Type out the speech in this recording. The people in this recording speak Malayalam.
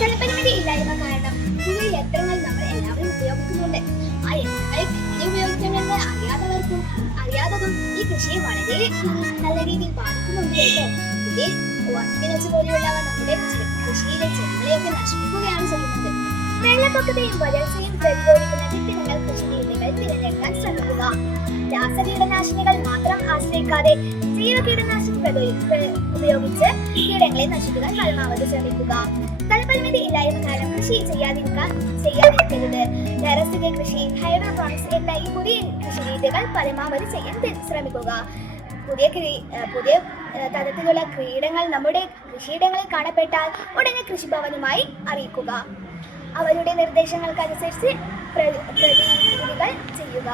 ജലപരിമിതി ഇല്ലായ്മ കാരണം പുതിയ യന്ത്രങ്ങൾ നമ്മൾ എല്ലാവരും ഉപയോഗിക്കുന്നുണ്ട്. ആ യന്ത്രങ്ങൾ എങ്ങനെ ഉപയോഗിക്കണമെന്ന് അറിയാത്തതും ഈ കൃഷിയെ വളരെ നല്ല രീതിയിൽ ബാധിക്കുന്നുണ്ട് കേട്ടോ. പുതിയ വാക്കിനൊച്ച് പോലെയുള്ളവ നമ്മുടെ കൃഷിയിലെ ചെടികളെയൊക്കെ നശിപ്പിക്കുകയാണ് ചെയ്യുന്നത്. വെള്ളപ്പൊക്കത്തെയും വരൾച്ചയും പ്രതിരോധിക്കുന്ന വിത്തിനങ്ങൾ കൃഷിരീതികൾ തിരഞ്ഞെടുക്കാൻ ശ്രമിക്കുക. രാസകീടനാശിനികൾ മാത്രം ആശ്രയിക്കാതെ ജൈവ കീടനാശിനികൾ ഉപയോഗിച്ച് കീടങ്ങളെ നശിപ്പിക്കാൻ പരമാവധി ശ്രമിക്കുക. ജലപരിമിതി ഇല്ലായ്മ കാരണം കൃഷി ചെയ്യാതിരിക്കരുത്. ടെറസിലെ കൃഷി, ഹൈഡ്രോപോണിക്സ് എന്ന ഈ പുതിയ കൃഷിരീതികൾ പരമാവധി ചെയ്യാൻ ശ്രമിക്കുക. പുതിയ തരത്തിലുള്ള കീടങ്ങൾ നമ്മുടെ കൃഷിയിടങ്ങളിൽ കാണപ്പെട്ടാൽ ഉടനെ കൃഷിഭവനുമായി അറിയിക്കുക. അവരുടെ നിർദ്ദേശങ്ങൾക്കനുസരിച്ച് പ്രതിവിധികൾ ചെയ്യുക.